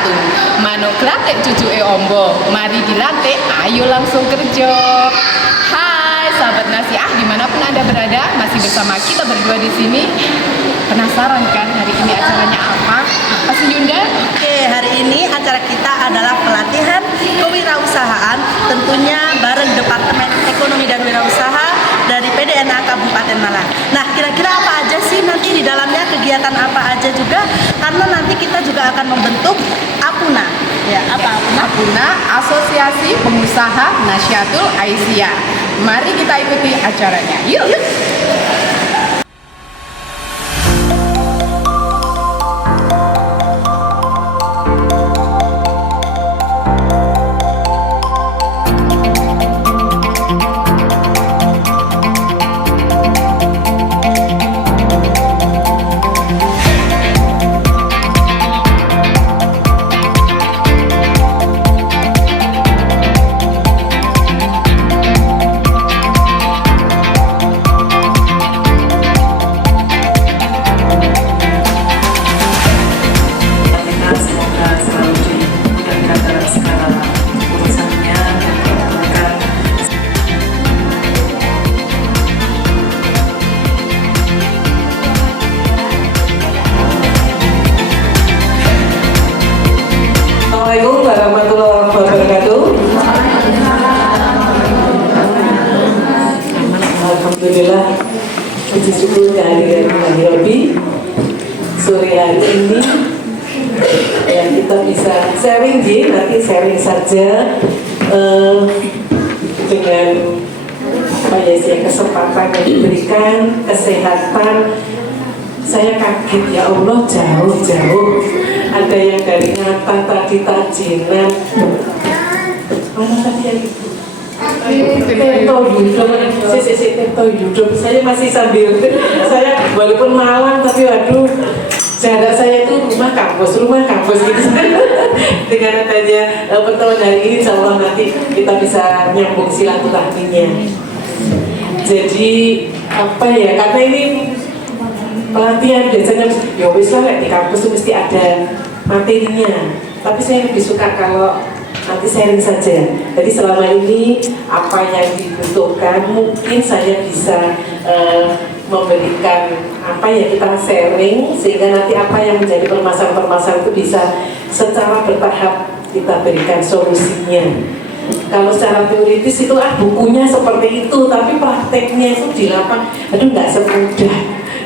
satu. Manuk klatek cucu ombo. Mari dilatih, ayo langsung kerja. Hai sahabat Nasiah, dimanapun Anda berada, masih bersama kita berdua di sini. Penasaran kan hari ini acaranya apa? Apa sih Yunda? Oke, hari ini acara kita adalah pelatihan kewirausahaan, tentunya bareng Departemen Ekonomi dan Wirausaha dari PDNA Kabupaten Malang. Nah, kira-kira apa aja sih nanti di dalamnya, kegiatan apa aja juga? Karena nanti kita juga akan membentuk APUNA. Ya, apa APUNA? APUNA, Asosiasi Pengusaha Nasyatul Aisyah. Mari kita ikuti acaranya. Yuk! Assalamualaikum warahmatullahi wabarakatuh. Alhamdulillah, puji syukur kehadiran Ilahi Rabbi. Sore hari ini yang kita bisa sharing, nanti sharing saja dengan kesempatan yang diberikan, kesehatan. Saya kaget, ya Allah, jauh-jauh ada yang dari Ngatan tadi, Tajinan, mana tadi yang itu? Teto Yudo. Saya masih sambil, saya walaupun Malang tapi waduh, jarak saya itu rumah kampus gitu. Dengan adanya pertemuan hari ini, insya Allah nanti kita bisa nyambung silaturahminya. Jadi apa ya? Karena ini pelatihan biasanya ya wis lah di kampus itu mesti ada materinya, tapi saya lebih suka kalau nanti sharing saja. Jadi selama ini apa yang dibutuhkan mungkin saya bisa memberikan apa ya, kita sharing sehingga nanti apa yang menjadi permasalahan-permasalahan itu bisa secara bertahap kita berikan solusinya. Kalau secara teoritis itu bukunya seperti itu, tapi prakteknya itu di lapangan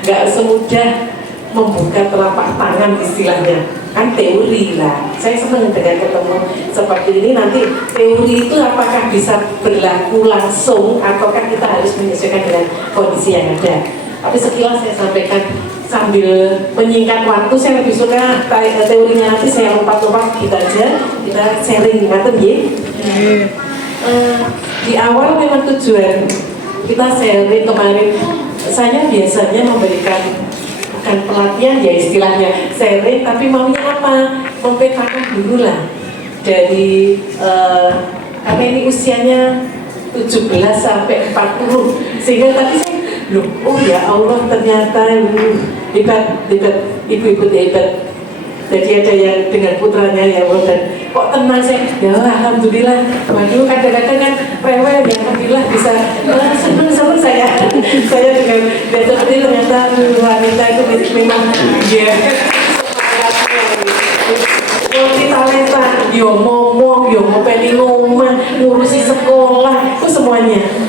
nggak semudah membuka telapak tangan istilahnya, kan teori lah. Saya senang dengan ketemu seperti ini. Nanti teori itu apakah bisa berlaku langsung ataukah kita harus menyesuaikan dengan kondisi yang ada. Tapi sekilas saya sampaikan sambil menyingkat waktu, saya lebih suka teorinya nanti saya lompat-lompat gitu aja, kita sharing ngatur ya. Di awal memang tujuan kita sharing kemarin, saya biasanya memberikan bukan pelatihan ya istilahnya sharing, tapi maunya apa? Mempetakan dulu lah dari karena ini usianya 17 sampai 40 sehingga tadi saya oh ya Allah, ternyata hebat ibu-ibu hebat. Jadi ada yang dengan putranya ya Allah, dan kok tenang saya, ya alhamdulillah. Waduh, kadang-kadang kan rewel ya, alhamdulillah bisa senang saya dengan dan seperti ternyata wanita itu memang ya multi talenta, yo ngomong, yo ngopeni ngomah, ngurusi sekolah, itu semuanya.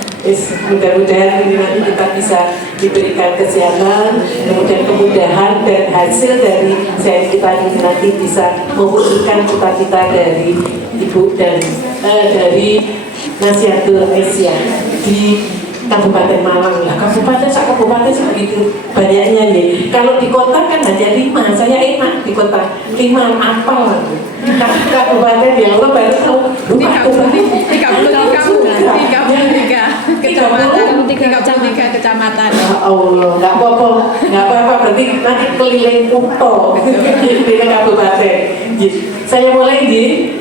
Mudah-mudahan ini nanti kita bisa diberikan kesehatan, kemudian kemudahan, dan hasil dari saya kita ini nanti bisa mewujudkan cita-cita dari ibu dan dari Nasyatul Aisyah di Kabupaten Malang. Lah kabupaten sebegitu banyaknya nih. Kalau di kota kan hanya 5, saya enak di kota 5 apal. Kabupaten ya Allah baru tahu 33 kecamatan. Ya Allah, nggak apa-apa, berarti nanti keliling kutho dengan kabupaten. Saya mulai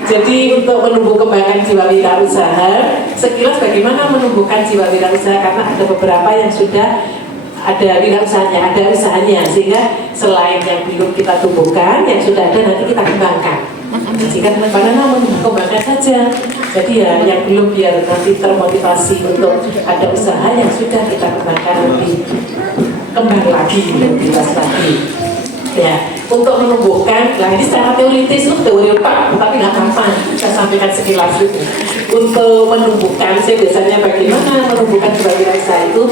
jadi untuk menumbuh kembangkan jiwa wirausaha. Sekilas bagaimana menumbuhkan jiwa wirausaha, karena ada beberapa yang sudah ada wirausahanya, ada usahanya, sehingga selain yang belum kita tumbuhkan, yang sudah ada nanti kita kembangkan. sehingga karena kembangkan saja. Jadi ya yang belum biar nanti termotivasi untuk ada usaha yang sudah kita kembangkan lebih kembang lagi, lebih luas lagi. Ya, untuk menumbuhkan, nah ini secara teoritis itu teori otak, tapi nggak gampang saya sampaikan sekilas itu. Untuk menumbuhkan, saya biasanya bagaimana menumbuhkan wirausaha itu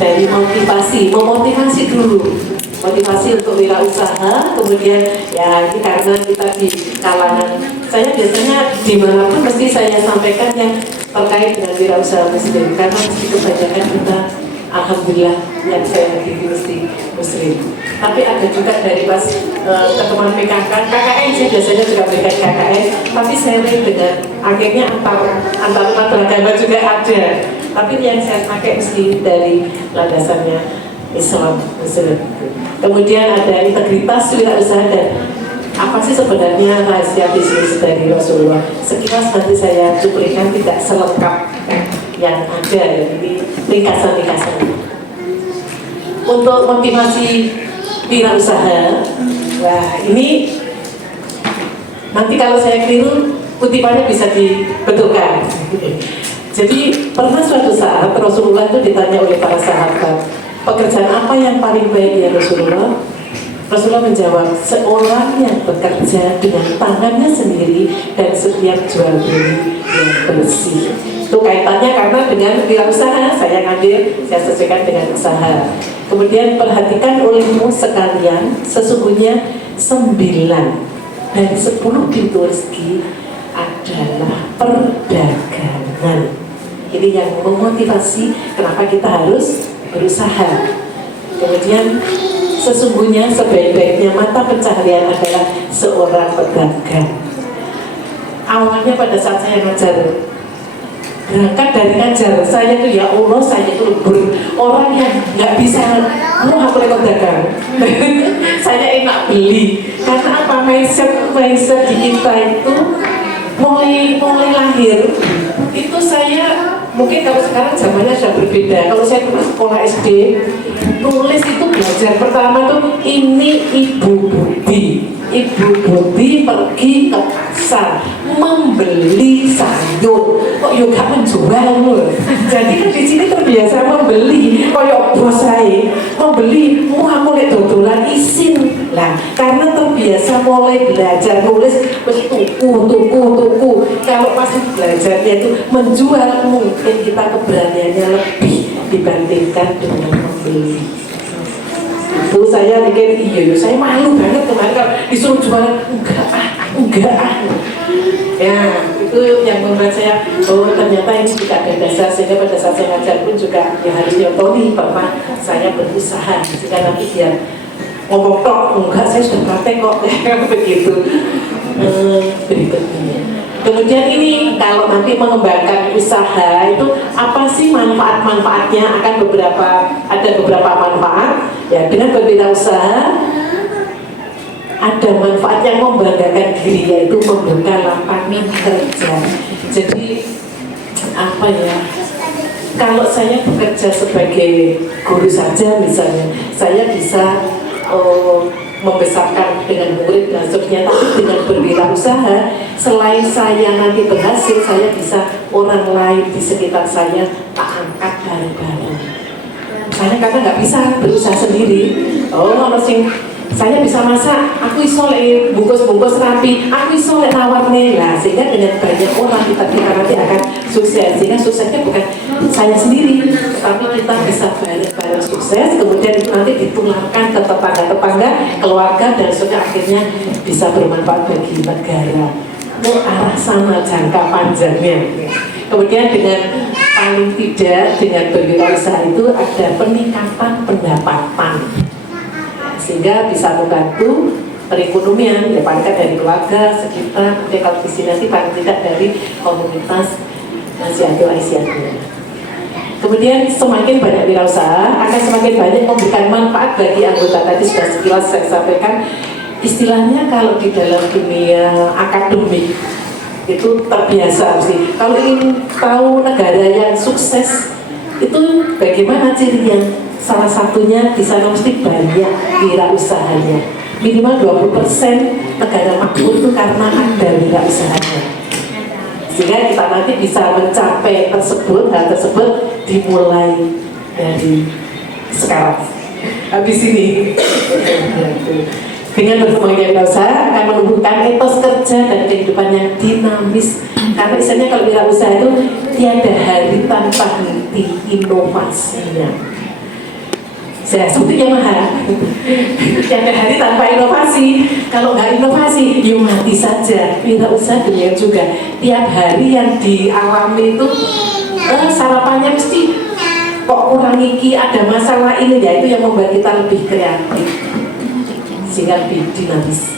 dari memotivasi dulu. Motivasi untuk wirausaha, kemudian ya ini karena kita di kalangan, saya biasanya dimanapun mesti saya sampaikan yang terkait dengan wirausaha muslim, karena mesti kebanyakan kita alhamdulillah yang saya mesti muslim. Tapi ada juga dari pas teman PKK, KKN sih biasanya juga berikan KKN, tapi sharing dengan akhirnya antar umat beragama juga ada. Tapi yang saya pakai mesti dari landasannya Islam Muslim. Kemudian ada integritas wirausaha dan apa sih sebenarnya rahasia bisnis dari Rasulullah. Sekilas nanti saya cuplikan, tidak selengkap yang ada, jadi ringkasan-ringkasan. Untuk motivasi wirausaha, wah ini nanti kalau saya keliru kutipannya bisa dibetulkan. Jadi pernah suatu saat Rasulullah itu ditanya oleh para sahabat, pekerjaan apa yang paling baik ya Rasulullah? Rasulullah menjawab, seorang yang bekerja dengan tangannya sendiri dan setiap jual beli yang bersih. Itu kaitannya karena dengan wirausaha, saya sesuaikan dengan usaha. Kemudian perhatikan olehmu sekalian, sesungguhnya 9 dari 10 pintu rezeki adalah perdagangan. Ini yang memotivasi kenapa kita harus berusaha. Kemudian sesungguhnya sebaik-baiknya mata pencaharian adalah seorang pedagang. Awalnya pada saat saya ngajar, berangkat dari ngajar, saya tuh ya Allah, saya itu orang yang nggak bisa mau aku lekot dagang. Saya enak beli karena apa, mindset di kita itu mulai lahir itu. Saya mungkin kalau sekarang zamannya sudah berbeda. Kalau saya pernah sekolah SD, nulis itu belajar pertama tuh ini Ibu Budi pergi ke pasar membeli sayur, kok yoga menjual loh. Jadi di sini terbiasa membeli, koyok bos saya membeli, mau mulai dodolan isin lah. Karena terbiasa mulai belajar nulis, terus tuku. Kalau masih belajarnya itu menjual, mungkin kita keberaniannya lebih dibandingkan dengan membeli. Itu saya mikir, iya, saya malu banget kemarin kalau disuruh jualan, enggak. Ya, itu yang membuat saya, oh ternyata ini tidak ada dasar, sehingga pada saat saya ngajar pun juga ya harus nyotoni bahwa saya berusaha, sehingga nanti dia ngomong tok, enggak, saya sudah praktek kok, begitu. Berikutnya. Kemudian ini kalau nanti mengembangkan usaha itu apa sih manfaat-manfaatnya? Ada beberapa manfaat ya. Dengan berwirausaha ada manfaat yang membanggakan diri, yaitu membuka lapangan kerja. Jadi apa ya? Kalau saya bekerja sebagai guru saja misalnya, saya bisa membesarkan dengan murid dan seterusnya, tapi dengan berwirausaha, selain saya nanti berhasil, saya bisa orang lain di sekitar saya tak angkat bareng-bareng. Saya karena nggak bisa berusaha sendiri. Saya bisa masak, aku iso bungkus rapi, aku iso nawar lah, sehingga dengan banyak orang kita nanti akan sukses. Sehingga suksesnya bukan saya sendiri, tapi kita bisa bareng-bareng sukses. Kemudian itu nanti ditularkan ke tetangga-tetangga, keluarga, dan sudah akhirnya bisa bermanfaat bagi negara. Itu arah sana jangka panjangnya. Kemudian dengan paling tidak dengan berwirausaha itu ada peningkatan pendapatan, sehingga bisa membantu perekonomian, ya paling dari keluarga sekitar, kalau di sini nanti paling tidak dari komunitas Nasihatul Aisyah. Kemudian semakin banyak wirausaha akan semakin banyak memberikan manfaat bagi anggota. Tadi sudah sekilas saya sampaikan, istilahnya kalau di dalam dunia akademik itu terbiasa sih. Kalau ingin tahu negara yang sukses itu bagaimana cirinya? Salah satunya di sana mesti banyak wirausahanya. Minimal 20% negara makmur itu karena ada wirausahanya. Sehingga kita nanti bisa mencapai hal tersebut dimulai dari sekarang. Habis ini dengan berkembangnya wirausaha akan menumbuhkan etos kerja dan kehidupan yang dinamis. Karena misalnya kalau wirausaha itu tiada hari tanpa henti inovasinya. Saya seperti Yamaha, tiada hari tanpa inovasi. Kalau nggak inovasi, ya mati saja. Wirausaha dunia juga. Tiap hari yang dialami itu sarapannya mesti kok kurang iki, ada masalah ini, ya itu yang membuat kita lebih kreatif sehingga lebih dinamis.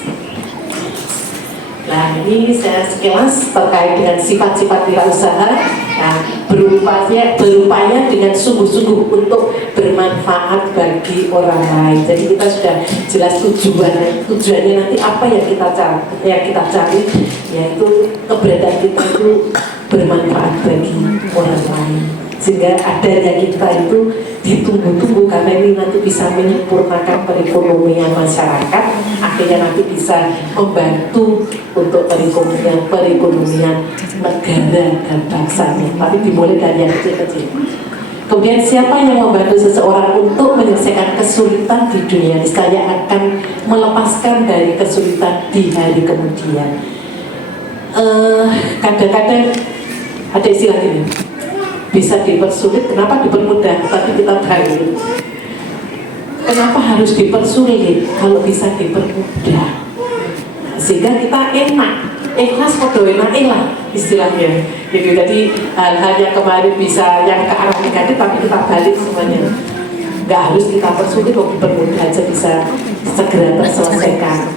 Nah, ini saya sekilas terkait dengan sifat-sifat wirausaha. Nah, berupaya dengan sungguh-sungguh untuk bermanfaat bagi orang lain. Jadi kita sudah jelas tujuannya nanti apa yang kita cari, yaitu keberadaan kita itu bermanfaat bagi orang lain. Sehingga adanya kita itu ditunggu-tunggu karena ini nanti bisa menyempurnakan perekonomian masyarakat, akhirnya nanti bisa membantu untuk perekonomian negara dan bangsanya. Tapi dimulai dari yang kecil-kecil. Kemudian siapa yang membantu seseorang untuk menyelesaikan kesulitan di dunia, niscaya akan melepaskan dari kesulitan di hari kemudian. Kadang-kadang ada istilah ini, bisa dipersulit, kenapa dipermudah? Tapi kita balik, kenapa harus dipersulit kalau bisa dipermudah? Sehingga kita enak, ikhlas podo enak lah istilahnya. Jadi hal-hal yang kemarin bisa yang ke arah negatif, tapi kita balik semuanya. Nggak harus kita persulit, kok dipermudah aja bisa segera terselesaikan.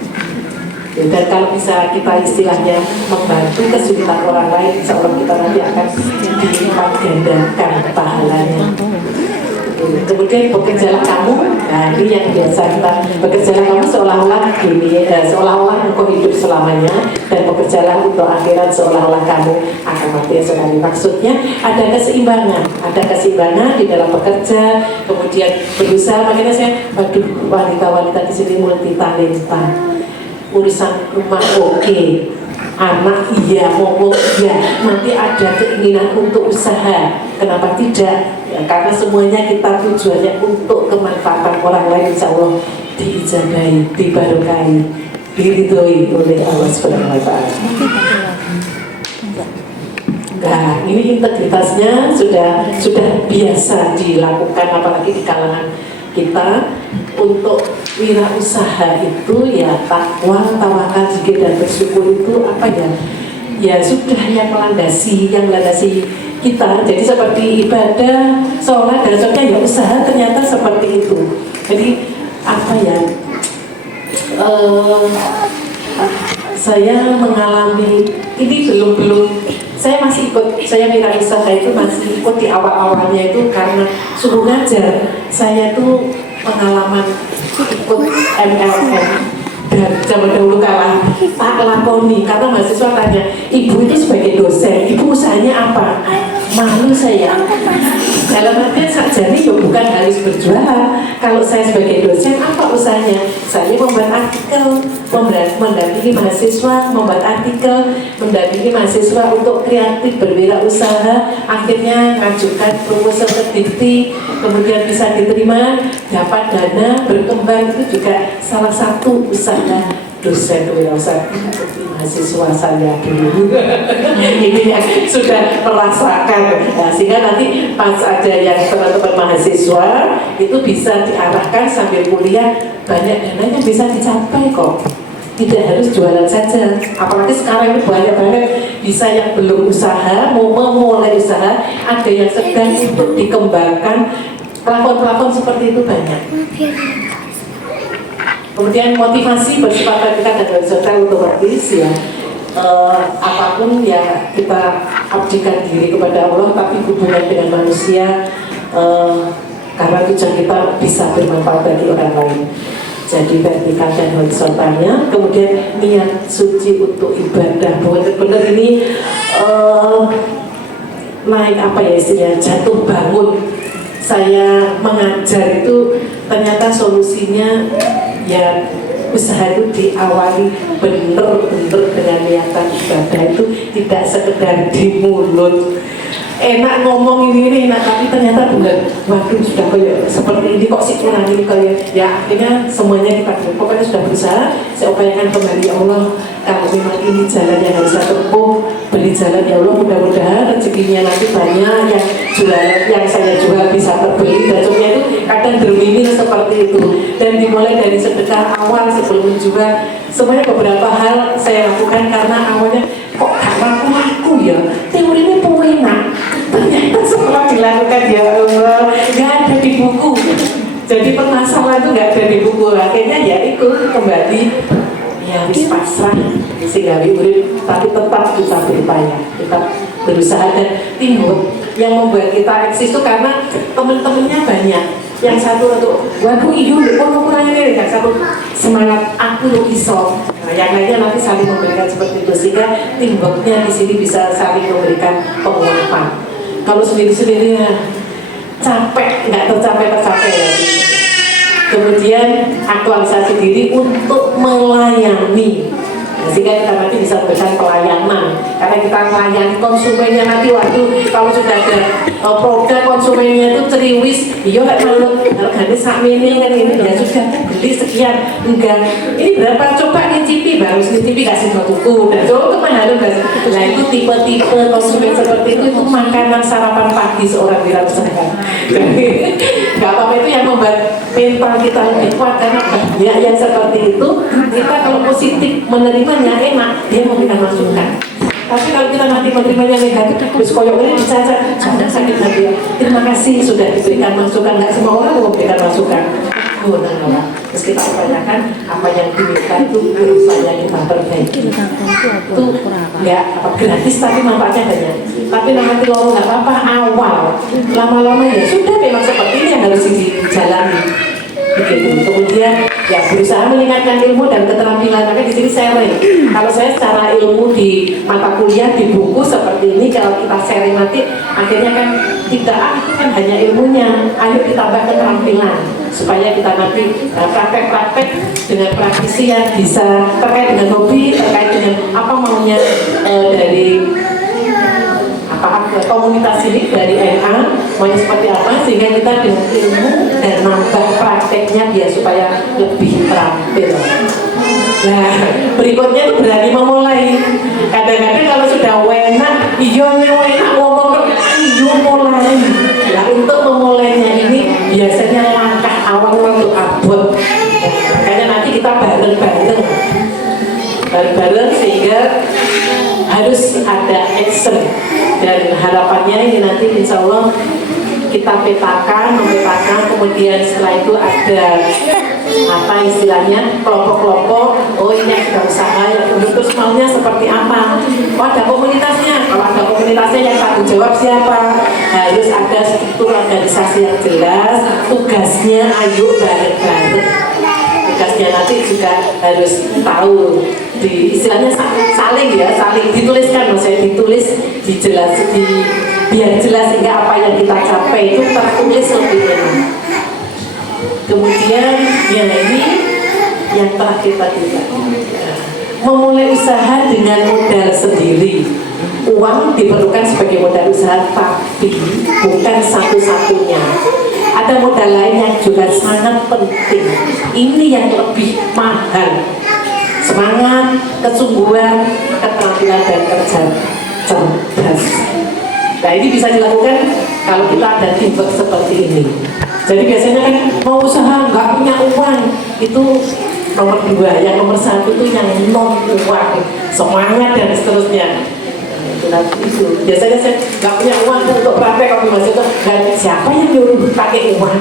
Dan kalau bisa kita istilahnya membantu kesulitan orang lain, insya Allah kita nanti akan dilipat gandakan pahalanya. Kemudian bekerjalah kamu, nah ini yang biasa kita bekerjalah kamu seolah-olah engkau hidup selamanya, dan bekerjalah untuk akhirat seolah-olah kamu akan mati sekali. Maksudnya ada keseimbangan di dalam bekerja, kemudian berusaha. Makanya saya, waduh, wanita-wanita di sini multi talenta. Urusan rumah oke, anak iya, ngomong iya, nanti ada keinginan untuk usaha, kenapa tidak? Ya, karena semuanya kita tujuannya untuk kemanfaatan orang lain, insya Allah diijabahi, dibarokahi, diridhoi oleh Allah Subhanahu wa Ta'ala. Nah, ini integritasnya sudah biasa dilakukan, apalagi di kalangan kita. Untuk wirausaha itu ya takwa, tawakal, zikir dan bersyukur itu apa ya? Ya sudah yang melandasi kita. Jadi seperti ibadah, sholat dan sebagainya, ya usaha ternyata seperti itu. Jadi apa ya? Saya mengalami ini belum. Saya masih ikut, saya wirausaha itu masih ikut di awal-awalnya itu karena suruh ngajar. Saya tuh pengalaman ikut MLM dan zaman dahulu kala tak lakoni, karena mahasiswa tanya, ibu itu sebagai dosen, ibu usahanya apa? Malu saya. Dalam artian saja nih, bukan harus berjualan. Kalau saya sebagai dosen, apa usahanya? Saya membuat artikel, mendampingi mahasiswa, mendampingi mahasiswa untuk kreatif berwirausaha, akhirnya mengajukan proposal ke Dikti, kemudian bisa diterima, dapat dana, berkembang. Itu juga salah satu usaha dosen wirausaha seperti mahasiswa saya dulu. Ini yang sudah merasakan. Nah, sehingga nanti pas ada yang teman-teman mahasiswa itu bisa diarahkan sambil kuliah, banyak dana yang bisa dicapai kok. Tidak harus jualan saja. Apalagi sekarang ini banyak banget bisa yang belum usaha, mau memulai usaha, ada yang sedang untuk dikembangkan. Plafon-plafon seperti itu banyak. Kemudian motivasi bersifat vertikal dan horizontal otomatis ya, apapun ya kita abdikan diri kepada Allah, tapi hubungan dengan manusia karena tujuan kita bisa bermanfaat bagi orang lain. Jadi vertikal dan horizontalnya, kemudian niat suci untuk ibadah, benar-benar ini naik apa ya istilahnya, jatuh bangun. Saya mengajar itu ternyata solusinya ya usaha itu diawali bener-bener dengan niat kita ibadah itu tidak sekedar di mulut. Enak ngomong ini enak, tapi ternyata benar, waduh sudah kayak seperti ini kok sih kurang ini kayak ya. Akhirnya semuanya kita pokoknya sudah berusaha, saya upayakan kembali. Ya Allah, kalau memang ini jalan yang harus saya tempuh, beri jalan ya Allah, mudah-mudahan rezekinya nanti banyak, yang jual, yang saya jual bisa terbeli, dan semuanya itu kadang bermimpi seperti itu. Dan dimulai dari sedekah awal sebelum menjual, semuanya beberapa hal saya lakukan karena awalnya kok gak laku ya, teorinya enak, ternyata setelah dilakukan ya Allah gak ada di buku. Jadi permasalahan itu gak ada di buku, akhirnya ya ikut kembali ya wis pasrah sehingga urip, tapi tetap kita berupaya, kita berusaha. Dan timbul yang membuat kita eksis itu karena teman-temannya banyak. Yang satu untuk waduh iyo kok kurangnya ini, yang satu semangat aku lo iso. Nah, yang lainnya nanti saling memberikan seperti itu, sehingga timbuknya di sini bisa saling memberikan penguatan. Kalau sendiri-sendiri ya capek, nggak tercapai ya. Kemudian aktualisasi diri untuk melayani, sehingga kita nanti bisa memberikan pelayanan. Karena kita melayani konsumennya nanti, waduh kalau sudah ada produk konsumennya itu ceriwis, iya nggak malu, kalau ganti sakmini kan ini ya sudah beli sekian, enggak ini berapa coba ngicipi, baru ngicipi kasih tuku dan coba kemahalan. Nah itu tipe-tipe konsumen seperti itu makanan sarapan pagi seorang wirausaha. Nggak apa-apa, itu yang membuat mental kita lebih kuat, karena banyak yang seperti itu. Kita kalau positif menerimanya enak, dia memberikan masukan. Tapi kalau kita nanti menerimanya negatif, terus koyok ini dicacat, sudah sakit hati. Terima kasih sudah diberikan masukan, nggak semua orang memberikan masukan. Terus kita upayakan apa yang diminta itu berupaya kita perbaiki. Itu nggak gratis tapi manfaatnya banyak. Tapi nanti lorong nggak apa-apa awal, lama-lama ya sudah memang seperti ini yang harus dijalani. Begitu. Kemudian ya berusaha meningkatkan ilmu dan keterampilan. Tapi di sini sharing. Kalau saya secara ilmu di mata kuliah di buku seperti ini, kalau kita sharing nanti akhirnya kan tidak itu kan hanya ilmunya. Ayo kita tambah keterampilan supaya kita nanti praktek-praktek dengan praktisi yang bisa terkait dengan hobi, terkait dengan apa maunya dari komunitas ini, dari NA maunya seperti apa, sehingga kita dengan ilmu dan nambah prakteknya biar supaya lebih terampil. Nah berikutnya itu berani memulai. Kadang-kadang kalau sudah enak, iya enak ngomong iyo mulai. Nah untuk memulainya ini biasanya langkah awal untuk abot. Makanya nanti kita bareng-bareng sehingga harus ada action. Dan harapannya ini nanti insya Allah kita memetakan, kemudian setelah itu ada apa istilahnya kelompok-kelompok. Oh ini yang sudah usaha, yang terus maunya seperti apa? Oh ada komunitasnya, kalau ada komunitasnya yang tanggung jawab siapa? Harus ada struktur organisasi yang jelas, tugasnya ayo bareng-bareng. Tugasnya nanti juga harus tahu di istilahnya saling dituliskan, maksudnya ditulis biar jelas sehingga apa yang kita capai itu tertulis lebih enak. Kemudian yang ini yang terakhir tadi, memulai usaha dengan modal sendiri. Uang diperlukan sebagai modal usaha, tapi bukan satu-satunya. Ada modal lain yang juga sangat penting. Ini yang lebih mahal. Semangat, kesungguhan, keterampilan dan kerja cerdas. Nah ini bisa dilakukan kalau kita ada teamwork seperti ini. Jadi biasanya kan mau usaha nggak punya uang itu nomor 2. Yang nomor 1 itu yang non uang, semangat dan seterusnya. Itu biasanya saya nggak punya uang untuk praktek kopi mas itu, dan siapa yang nyuruh pakai uang?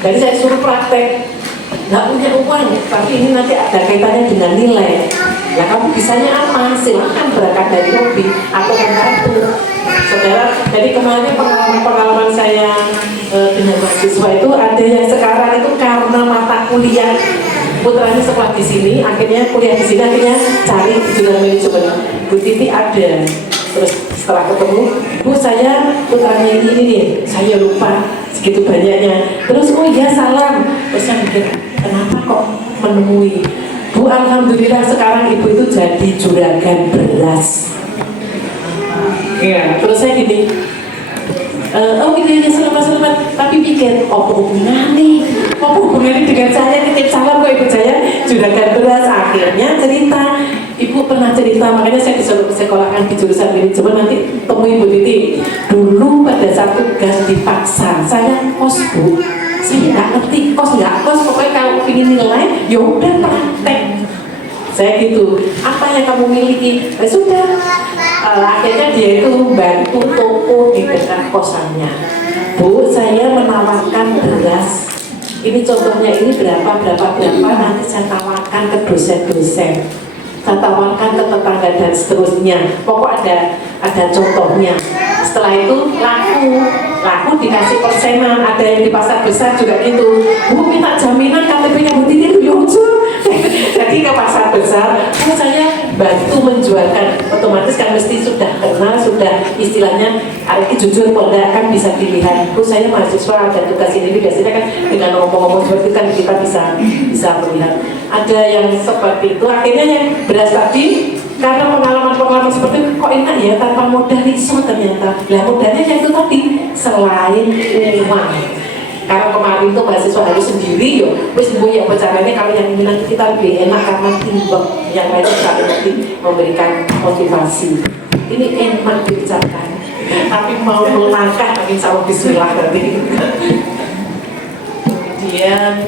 Jadi saya suruh praktek, nggak punya uang, tapi ini nanti ada kaitannya dengan nilai. Ya kamu bisanya apa? Silahkan berangkat dari hobi atau membantu. Saudara, jadi kemarin pengalaman saya dengan mahasiswa itu ada yang sekarang itu karena mata kuliah putranya sekolah di sini, akhirnya kuliah di sini, akhirnya cari jurusan manajemen. Bu Titi ada. Terus setelah ketemu, Bu saya putranya ini nih, saya lupa segitu banyaknya. Terus oh iya salam. Terus saya mikir, kenapa kok menemui? Bu Bu, alhamdulillah sekarang ibu itu jadi juragan beras. Iya, terus saya gini, oh ini hanya selamat-selamat, tapi pikir, apa hubungannya dengan saya, titip salam kok ibu saya juragan beras. Akhirnya cerita, ibu pernah cerita, makanya saya disuruh sekolahkan di jurusan manajemen, nanti temui Bu Titi. Dulu pada saat tugas dipaksa, saya kos Bu, saya nggak ngerti kos nggak kos, pokoknya kalau ingin nilai, ya udah praktek. Saya gitu, apa yang kamu miliki? Sudah. Akhirnya dia itu bantu toko di dekat kosannya. Bu, saya menawarkan beras. Ini contohnya ini berapa, nanti saya tawarkan ke dosen-dosen. Saya tawarkan ke tetangga dan seterusnya. Pokok ada contohnya. Setelah itu laku dikasih persenan. Ada yang di pasar besar juga gitu. Bu, minta jaminan KTP-nya Bu Titi lucu. Jadi ke pasar besar, saya bantu menjualkan, otomatis kan mesti sudah kenal, sudah istilahnya ini jujur pada kan bisa dilihat. Saya mahasiswa dan tugas ini biasanya kan dengan ngomong-ngomong seperti itu kan kita bisa melihat. Ada yang seperti itu, akhirnya yang beras tadi karena pengalaman seperti itu, kok enak ya tanpa modal iso ternyata. Lah modalnya yang itu tadi selain uang. Karena kemarin tuh mahasiswa harus sendiri yo, wis Bu yang bicaranya kalau yang ini nanti kita lebih enak karena timbang yang lain saling nanti memberikan motivasi. Ini enak dibicarakan, tapi mau melangkah makin sama bismillah nanti. Kemudian,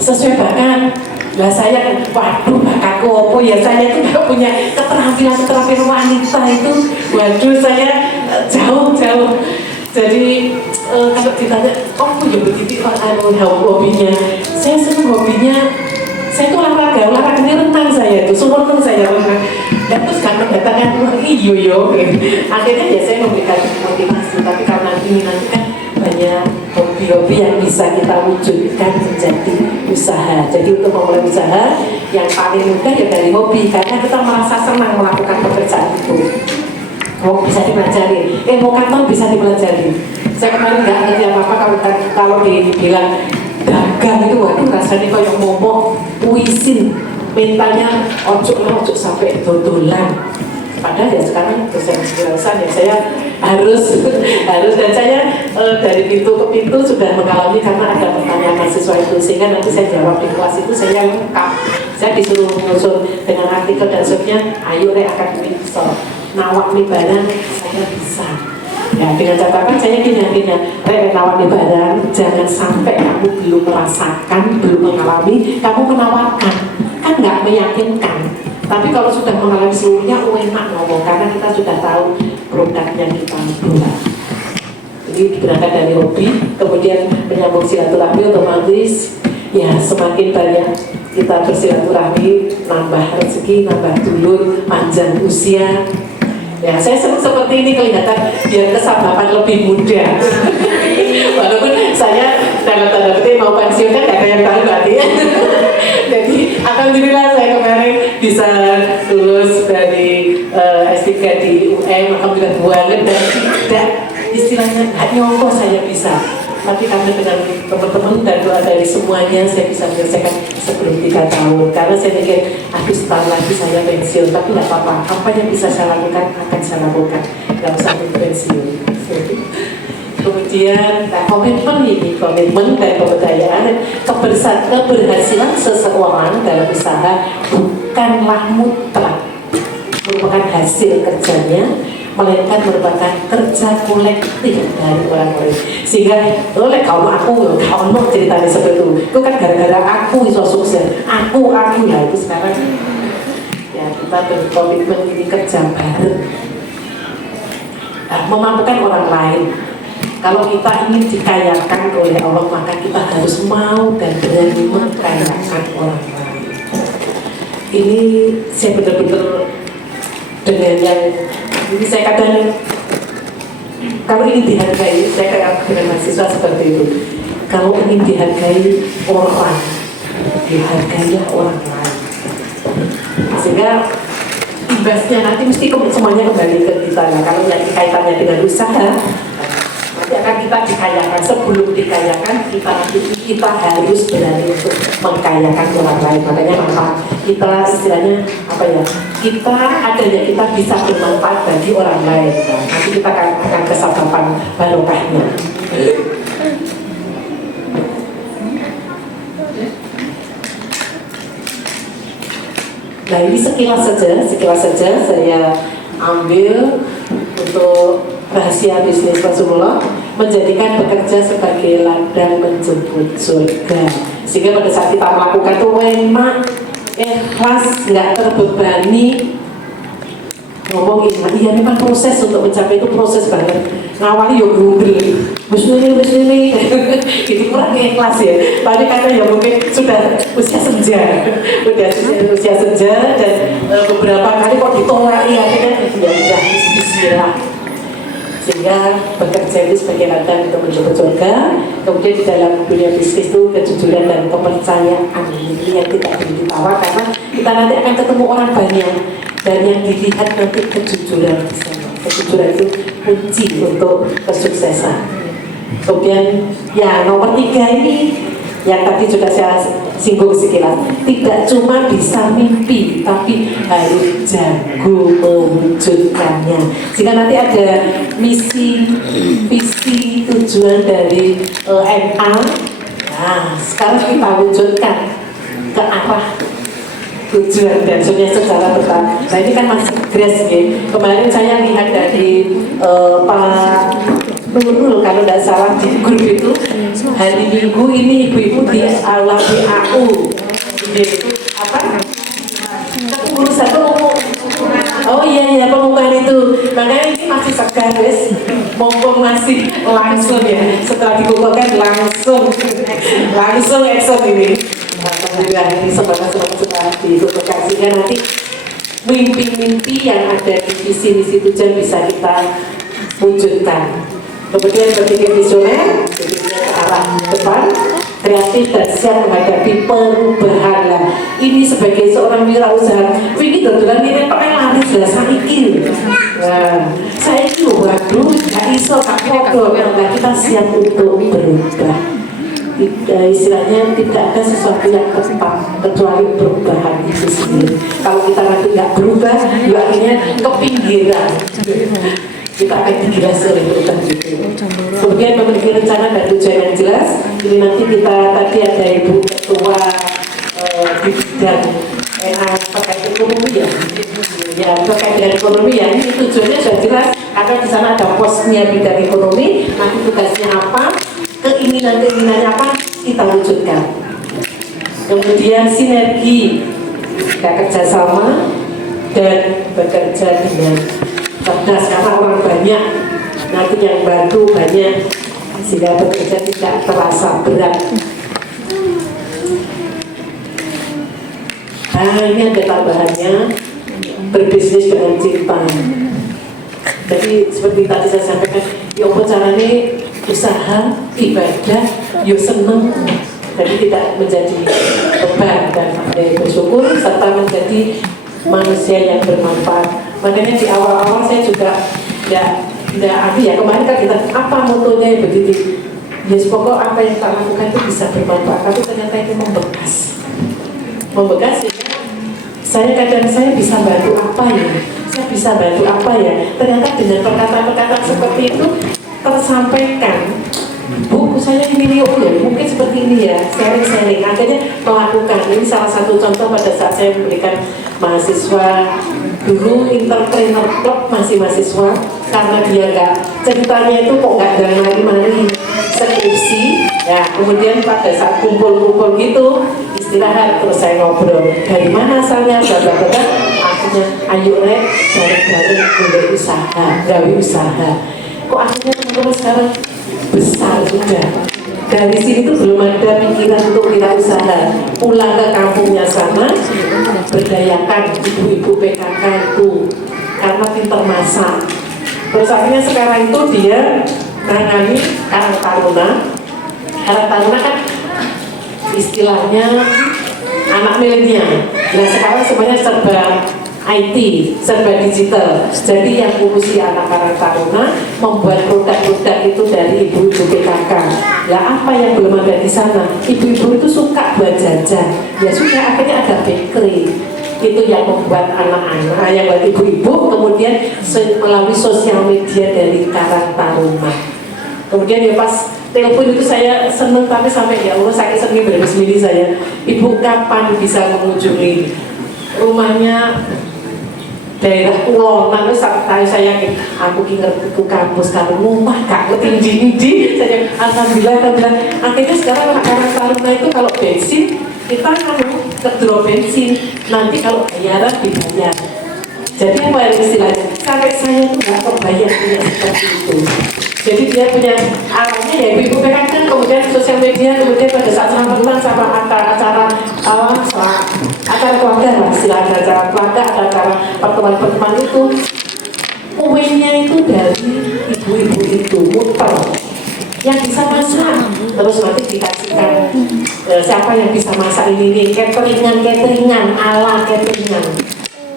sesuai bakat. Lah saya, waduh bakatku apa ya, saya itu gak punya keterampilan wanita itu. Waduh saya jauh. Jadi kalau ditanya, oh punya begitu hobinya, saya senang hobinya, saya itu olahraganya renang saya itu, sumur saya renang. Dan terus kan mendatangkan uang iyo. Akhirnya ya saya memberikan motivasi, tapi karena ini nanti kan banyak hobi-hobi yang bisa kita wujudkan menjadi usaha. Jadi untuk memulai usaha yang paling mudah ya dari hobi, karena kita merasa senang melakukan pekerjaan itu. Mau bisa dipelajari, mau kantor bisa dipelajari. Saya kemarin nggak ngerti apa-apa kalau dibilang dagang itu, waduh rasanya kayak momok, puisin, mintanya ojo sampai dodolan. Padahal ya sekarang dosen kewirausahaan ya saya harus dan saya dari pintu ke pintu sudah mengalami karena ada pertanyaan mahasiswa itu, sehingga nanti saya jawab di kelas itu saya lengkap. Saya disuruh menyusun dengan artikel dan sebagainya, ayo akademik nawak nih barang saya bisa. Ya dengan catatan saya gini nawak nih barang, jangan sampai kamu belum merasakan, belum mengalami, kamu menawarkan, kan nggak meyakinkan. Tapi kalau sudah mengalami seluruhnya, enak ngomong karena kita sudah tahu produk yang kita buat. Jadi berangkat dari hobi, kemudian menyambung silaturahmi, otomatis ya semakin banyak kita bersilaturahmi, nambah rezeki, nambah dulur, panjang usia. Ya, saya seperti ini kelihatan biar kesabaran lebih muda. Walaupun saya dalam tanda petik mau pensiun kan gak ada yang tahu berarti. Jadi alhamdulillah saya kemarin bisa lulus dari S3 di UM, alhamdulillah banget, dan tidak istilahnya gak nyongko saya bisa. Tapi karena dengan teman-teman dan doa dari semuanya saya bisa menyelesaikan sebelum 3 tahun. Karena saya pikir, setahun lagi saya pensiun, tapi tidak apa-apa. Apa yang bisa saya lakukan akan saya lakukan. Gak usah pensiun. Kemudian komitmen dan kebudayaan, keberhasilan seseorang dalam usaha bukanlah mutlak merupakan hasil kerjanya, melainkan merupakan kerja kolektif dari orang lain. Sehingga oleh kalau aku ceritanya seperti itu kan gara-gara aku iso sukses, aku lah itu sekarang ya kita berkomitmen ini kerja bareng, memampukan orang lain. Kalau kita ingin dikayakan oleh Allah, maka kita harus mau dan berani mengkayakan orang lain. Ini saya benar-benar dengan yang ini saya kadang kalau ingin dihargai, saya katakan dengan mahasiswa seperti itu. Kalau ingin dihargai orang, dihargailah orang lain. Sehingga imbasnya nanti mesti semuanya kembali ke kita. Nah, kalau yang kaitannya dengan usaha, nanti akan kita kita dikayakan. Sebelum dikayakan, kita harus berani untuk mengkayakan orang lain. Makanya apa? Kita istilahnya apa ya? Kita adanya kita bisa bermanfaat bagi orang lain. Nah, nanti kita akan kesabapan barokahnya. Nah ini sekilas saja saya ambil untuk rahasia bisnis Rasulullah, menjadikan bekerja sebagai ladang menjemput surga. Sehingga pada saat kita melakukan itu enak, ikhlas, nggak terbebani. Ngomong iya memang proses untuk mencapai itu proses banget. Ngawali yo google, ini, itu kurang ikhlas ya. Tapi karena ya mungkin sudah usia senja, dan beberapa kali kok ditolak akhirnya ya bismillah. Sehingga bekerja itu sebagai ladang untuk menjemput surga. Kemudian di dalam dunia bisnis itu kejujuran dan kepercayaan ini yang tidak boleh ditawar, karena kita nanti akan ketemu orang banyak. Dan yang dilihat nanti kejujuran di sana. Kejujuran itu kunci untuk kesuksesan. Kemudian ya nomor 3 ini yang tadi juga saya singgung sekilas, tidak cuma bisa mimpi tapi harus jago mewujudkannya. Jika nanti ada misi, visi, tujuan dari NA, nah sekarang kita wujudkan ke arah tujuan dan secara bertahap. Nah ini kan masih progres ya. Kemarin saya lihat dari Pak Nurul kalau tidak salah di grup itu, hari Minggu ini ibu-ibu di aula BAU itu apa? Kepengurusan umum. Oh iya pembukaan itu. Makanya ini masih segar guys. Mumpung masih langsung ya. Setelah dikumpulkan langsung action ini. Alhamdulillah ini sebenarnya sudah dikumpulkan, sehingga nanti mimpi-mimpi yang ada di visi-misi tujuan bisa kita wujudkan. Kemudian berpikir visioner, berpikir ke arah depan, kreatif dan siap menghadapi perubahan. Ini sebagai seorang wirausaha, ini kebetulan ini pakai laris lah saiki. Saiki waduh, nggak iso tak foto. Nah kita siap untuk berubah. Istilahnya tidak ada sesuatu yang tepat kecuali perubahan itu sendiri. Kalau kita nanti nggak berubah, ya akhirnya kepinggiran. Kita akan digilasi oleh perubahan itu. Kemudian memiliki rencana dan tujuan yang jelas. Ini nanti kita tadi ada Ibu Ketua di bidang terkait ekonomi ya. Ya terkait dengan ekonomi ya. Ini tujuannya sudah jelas. Karena di sana ada posnya bidang ekonomi. Nanti tugasnya apa? Keinginannya apa kita wujudkan. Kemudian sinergi, kita kerjasama dan bekerja dengan cerdas, karena orang banyak nanti yang bantu banyak, sehingga bekerja tidak terasa berat. Nah ini ada tambahannya, berbisnis dengan cinta. Jadi seperti tadi saya sampaikan, ya apa caranya usaha, ibadah, yo seneng, jadi tidak menjadi beban dan bersyukur serta menjadi manusia yang bermanfaat. Makanya di awal-awal saya juga tidak ya kemarin kan kita apa motonya begitu. Ya pokok apa yang kita lakukan itu bisa bermanfaat, tapi ternyata itu membekas sehingga saya bisa bantu apa ya? Saya bisa bantu apa ya? Ternyata dengan perkataan-perkataan seperti itu tersampaikan, Bu, saya ini ya, mungkin seperti ini ya, sharing, akhirnya melakukan. Ini salah satu contoh pada saat saya memberikan mahasiswa dulu entrepreneur club, masih mahasiswa, karena dia nggak, ceritanya itu kok nggak dari mari-mari skripsi, ya kemudian pada saat kumpul-kumpul gitu, istirahat, terus saya ngobrol, dari mana asalnya, bla-bla-bla, akhirnya ayo rek, bareng-bareng mulai usaha, gawe usaha. Kok akhirnya teman-teman sekarang besar sudah. Dari sini tuh belum ada pikiran untuk wirausaha. Pulang ke kampungnya sana, berdayakan ibu-ibu PKK itu karena pintar masak. Terus akhirnya sekarang itu dia menangani Karang Taruna. Karang Taruna kan istilahnya anak milenial. Nah sekarang semuanya serba IT, serba digital. Jadi yang ngurusi anak Karang Taruna membuat produk-produk itu dari ibu-ibu PKK. Lah apa yang belum ada di sana? Ibu-ibu itu suka buat jajan. Ya sudah, akhirnya ada bakery. Itu yang membuat anak-anak, yang buat ibu-ibu, kemudian melalui sosial media dari Karang Taruna. Kemudian ya pas telepon itu saya seneng, tapi sampai ya Allah saya seneng bersendiri saya. Ibu kapan bisa mengunjungi rumahnya daerah Kulonan? Sampai saya yakin aku ngerti ke kampus kalau rumah gak ketinggi-tinggi saya. Alhamdulillah. Akhirnya sekarang Karang Taruna itu kalau bensin kita ke drop bensin, nanti kalau bayaran dibayar. Jadi apa yang istilahnya? Sampai saya tuh nggak kebayang punya seperti itu. Jadi dia punya arahnya ya ibu PKK, kemudian sosial media, kemudian pada saat sambutan sama acara keluarga lah, istilahnya acara keluarga, acara pertemuan itu, kuenya itu dari ibu-ibu itu muter. Yang bisa masak, terus nanti dikasihkan siapa yang bisa masak ini cateringan ala cateringan.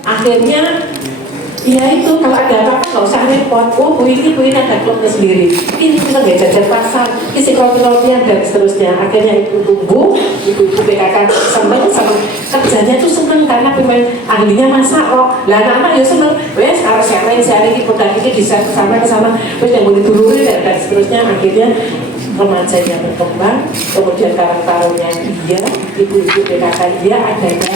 Akhirnya ya itu kalau ada apa-apa nggak usah repot. Oh bu ini ada klubnya sendiri. Ini kita nggak jajan pasar, isi roti-rotian dan seterusnya. Akhirnya ibu tumbuh, ibu-ibu PKK seneng kerjanya tuh seneng karena pemain ahlinya masak kok. Lah anak-anak ya seneng. Wes harus sharing produk ini bisa kesana terus yang boleh dulu dan seterusnya. Akhirnya remajanya berkembang, kemudian Karang Taruna iya, ibu-ibu PKK iya adanya.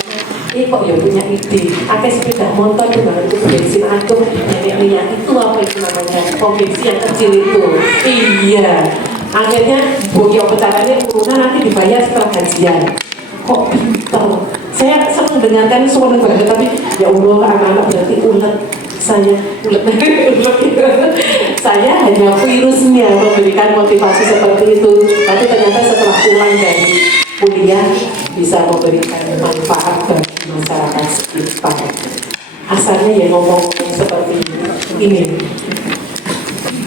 Kok ya punya ide, pakai sepeda motor itu banget, itu bensin atom, nenek itu apa itu namanya, bensin yang kecil itu. Iya, akhirnya beliau caranya urunan nanti dibayar setelah gajian. Kok pintar? Saya senang dengarkan semua banget, tapi ya Allah anak-anak berarti ulet. Saya saya hanya virusnya memberikan motivasi seperti itu, tapi ternyata setelah pulang dari kuliah bisa memberikan manfaat bagi masyarakat sekitar. Asalnya ya ngomong seperti ini.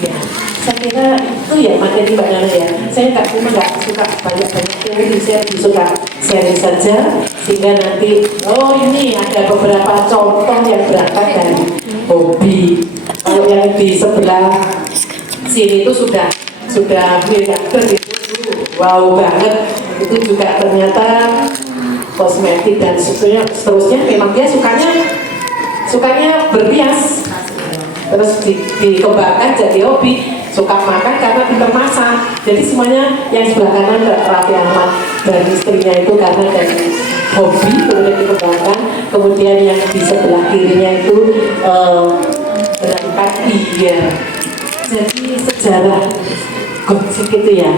Ya, saya kira itu ya materi Mbak Nana ya. Saya nggak suka banyak-banyak teori, saya suka sharing saja sehingga nanti ini ada beberapa contoh yang berangkat dari hobi. Kalau yang di sebelah sini itu sudah miliarder itu wow banget. Itu juga ternyata kosmetik dan seterusnya memang dia sukanya berhias, terus dikembangkan jadi hobi. Suka makan karena pintar masak. Jadi semuanya yang sebelah kanan Raffi Ahmad dan istrinya itu karena dari hobi kemudian dikembangkan. Kemudian yang di sebelah kirinya itu berangkat iya. Jadi sejarah gosip itu ya,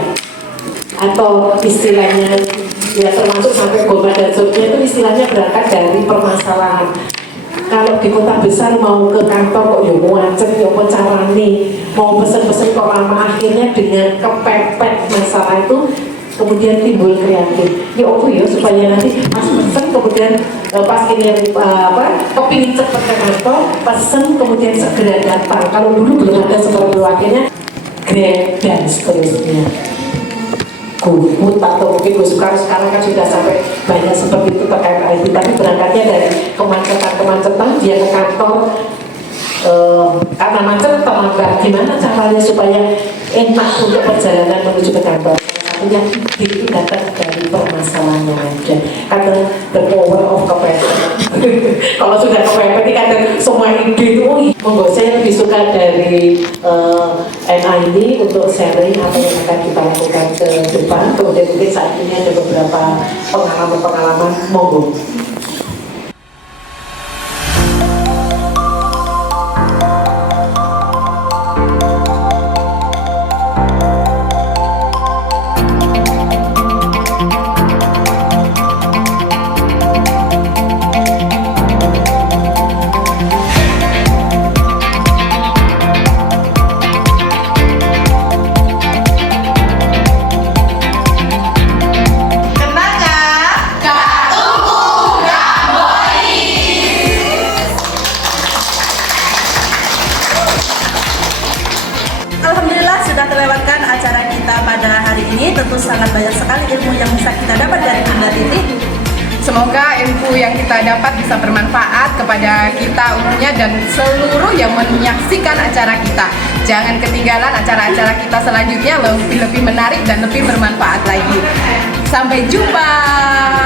atau istilahnya ya termasuk sampai goma dan sopnya itu istilahnya berangkat dari permasalahan. Kalau di kota besar mau ke kantor kok ya macet, ya apa carane, mau pesen-pesen kok lama, akhirnya dengan kepepet masalah itu kemudian timbul kreatif. Ya ya supaya nanti pas pesen kemudian pas ini kepingin cepet ke kantor, pesen kemudian segera datang. Kalau dulu belum ada seperti itu, akhirnya Grab dan seterusnya. GoFood atau mungkin GoSukarno sekarang kan sudah sampai banyak seperti itu terkait IT, tapi berangkatnya dari kemacetan dia ke kantor karena macet terlambat. Gimana caranya supaya enak untuk perjalanan menuju ke kantor? Satunya itu datang dari permasalahannya aja, karena the power of kepepet. Kalau sudah kepepet kan semua ide itu monggo. Saya lebih suka dari NA ini untuk sharing apa yang akan kita lakukan ke depan. Kemudian mungkin saat ini ada beberapa pengalaman monggo. Terlewatkan acara kita pada hari ini. Tentu sangat banyak sekali ilmu yang bisa kita dapat dari Bunda Titi. Semoga info yang kita dapat bisa bermanfaat kepada kita umumnya dan seluruh yang menyaksikan acara kita. Jangan ketinggalan acara-acara kita selanjutnya lebih menarik dan lebih bermanfaat lagi. Sampai jumpa.